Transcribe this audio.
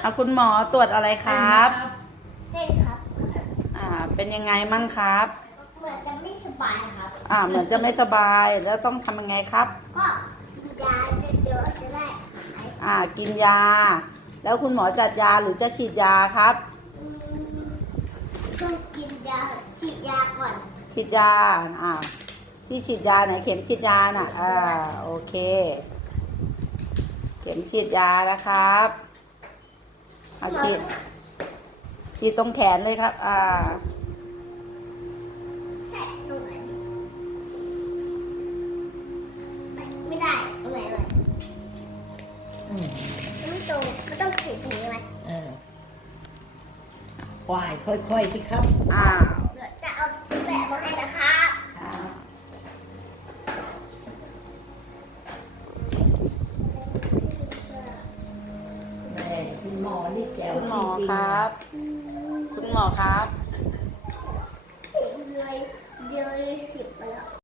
เอาคุณหมอตรวจอะไรครับ เส้นครับ อ่า เป็นยังไงมั่งครับ เหมือนจะไม่สบายครับ อ่า เหมือนจะไม่สบาย แล้วต้องทำยังไงครับ ก็ยาจะเยอะจะได้หาย อ่า กินยา แล้วคุณหมอจัดยาหรือจะฉีดยาครับอืมต้องกินยาฉีดยาก่อน ฉีดยา อ่า ที่ฉีดยาไหนเข็มฉีดยาน่ะ อ่า โอเคเข็มฉีดยานะครับ เอาฉีด ฉีดตรงแขนเลยครับ อ่าแค่ตรงไหนไม่ไม่ได้ตรงไหนเลยอืมไม่ตรงก็ต้องฉีดตรงนี้ไหมเออควายค่อยๆสิครับ อ่าเดี๋ยวจะเอาแบบมาให้นะครับ อ่า แม่ คุณหมอนี่แจ๋วคุณหมอจงๆครับ คุณหมอครับ เลยเลยสิบ